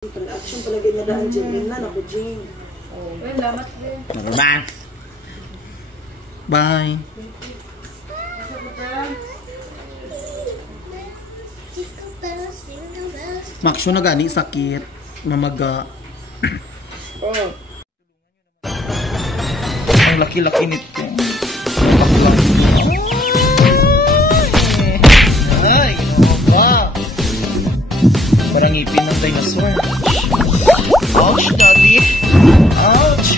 Action pala ginadaan dyan na ako, Jane. Oh. Well, lamat din. Bye. Bye. Maksyo na gani sakit. Mamaga. Oh. Ang laki-laki nito. Ay, wow. Parang ngipin ng dinosaur. Ouch, daddy. Ouch.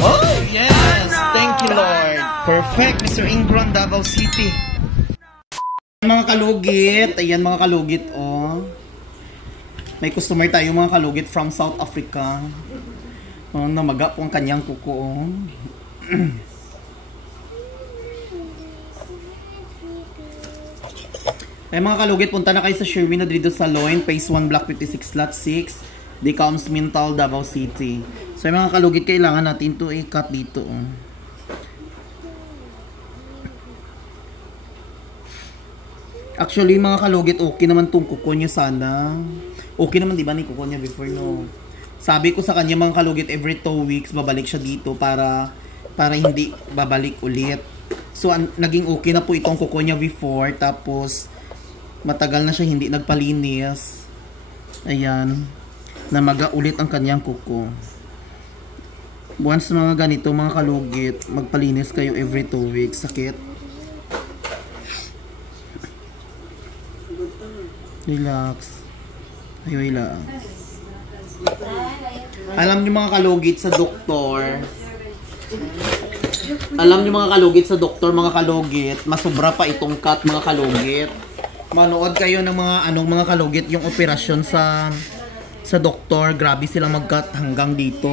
Oh, yes. Thank you, Lord. Perfect, Mr. Ingram, Davao City. Mga kalugit. Ayan, mga kalugit, oh. May customer tayo, mga kalugit, from South Africa. Oh, namaga po ang kanyang kuko, oh. Ay mga kalugit, punta na kayo sa Sherwin Rodrigo Salon, Phase 1, Block 56, Lot 6, Decoms Mintal, Davao City. So mga kalugit, kailangan natin to i-cut dito. Actually mga kalugit, okay naman tong kuko niya sana. Okay naman diba ni kuko niya before, no? Sabi ko sa kanya mga kalugit, every 2 weeks babalik siya dito para hindi babalik ulit. So naging okay na po itong kuko niya before, tapos matagal na siya hindi nagpalinis. Ayan. Namaga ulit ang kanyang kuko. Once mga ganito mga kalugit, magpalinis kayo every 2 weeks. Sakit. Relax. Ayoy lang. Alam niyo mga kalugit sa doktor. Alam niyo mga kalugit sa doktor, mga kalugit, masobra pa itong cut mga kalugit. Manood kayo ng mga mga kalugit yung operasyon sa doktor. Grabe silang mag-cut hanggang dito.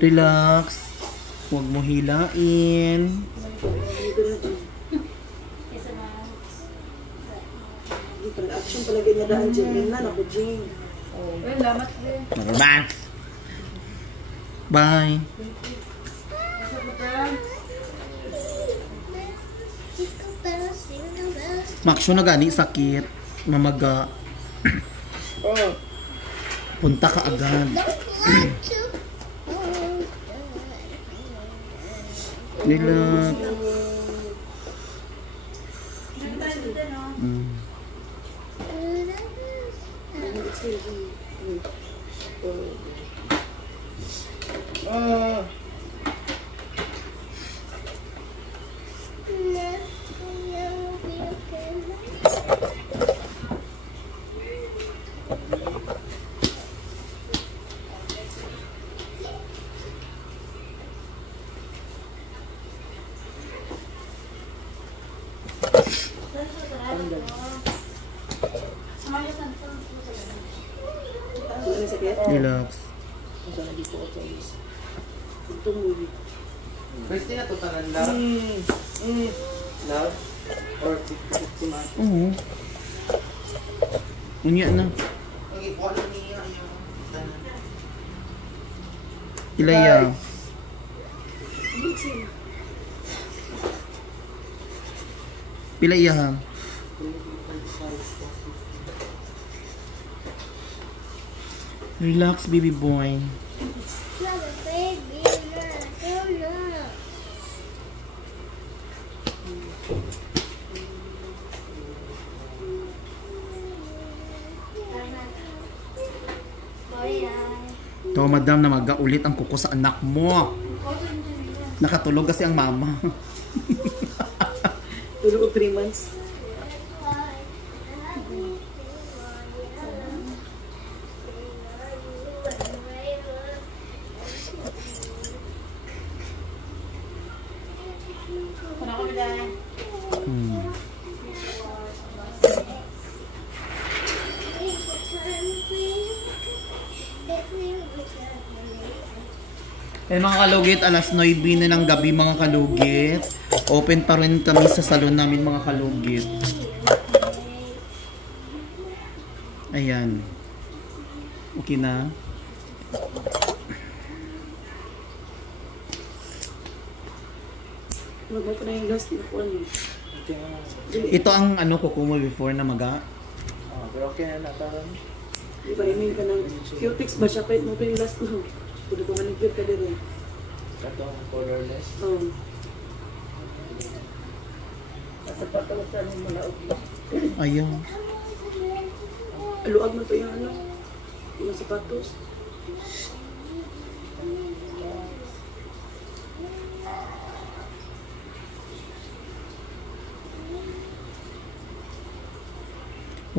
Relax. Huwag mo hilain. Action pala ginadaan dyan na ako, Jane. Oh. Well, lamat din. Bye. Bye. Maksyo na gani sakit. Mamaga. Oh. Punta ka agad. Relax. Relax. Pwede na ito tanan lang. Love? Or 50 months? Oo. Unya na. Ilaya. Pilaya ha. Relax, baby boy. Ito, madam, na mag-ulit ang kuko sa anak mo. Nakatulog kasi ang mama. Tulog 3 months. Eh mga kalugit, alas 9 na ng gabi mga kalugit. Open pa rin kami sa salon namin mga kalugit. Ayan. Okay na. Magmay ko na yung last na po. Kuting ang... Ito ang ano kuko mo before na maga. Pero okay na parang... Di ba, imin ka ng cutics ba siya kahit mo pa yung last mo? Pwede ko manicure ka din eh. Katong colorless. Oo. Ayaw. Luag mo to yung ano? Yung sapatos.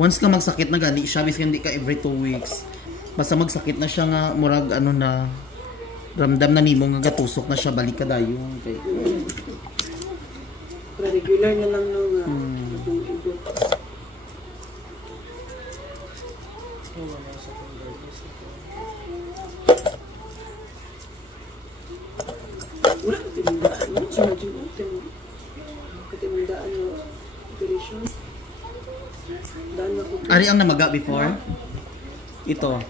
Once na magsakit na gani siya, biskan hindi ka every 2 weeks. Basta magsakit na siya nga, murag ano na, ramdam na nimo nga gatusok na siya, balik ka dayon. Okay. Pero regular na lang no nga. Itong ibo. Wala ka tinundaan mo. Sunod yung utin. Katinundaan yung operation. Daan ako. Ari ang namaga before? Ito.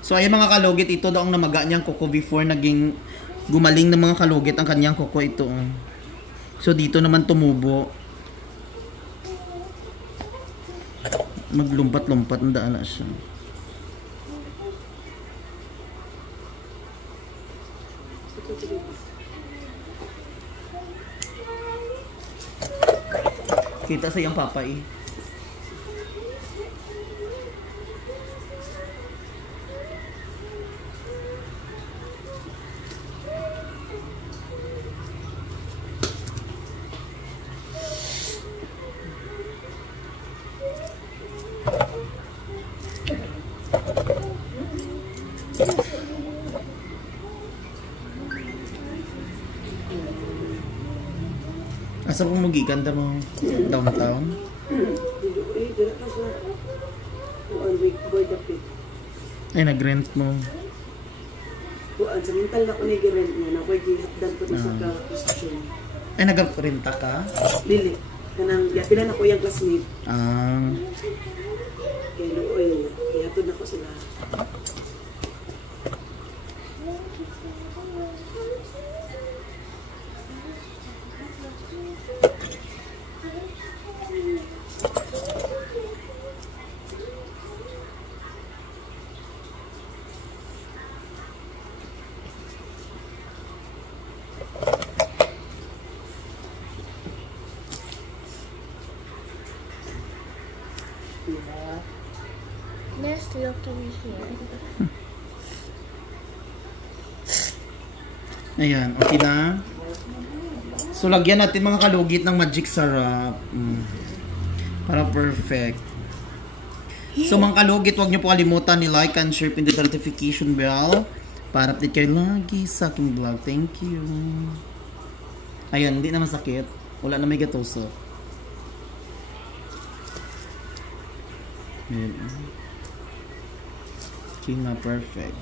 So ay mga kalugit, ito daw ang namaga niyang kuko before naging gumaling ng mga kalugit ang kanyang kuko ito. So dito naman tumubo. Maglumpat-lumpat ang daan na siya. Kita sa iyang papa eh. Asa kung magikan ta mo downtown? Dito eh, dito ka sa Kuan week boy dapit. Ay nag-rent mo. Kuan sa mental na ko ni girent niya na ko'y gihapdan ko na sa ka-position. Ay nag-renta ka? Dili. Kanang pila na ko yung classmate. Kaya looy, ihatod na ko sila. There's looking here. Ayan, okay na. So lagyan natin mga kalugit ng magic syrup. Para perfect. So mga kalugit, huwag niyo po kalimutan ni like and share, pindot notification bell para update kayo lagi sa aking vlog. Thank you. Ayan, hindi na masakit. Wala na may gatusok. Ayan. Okay na, perfect.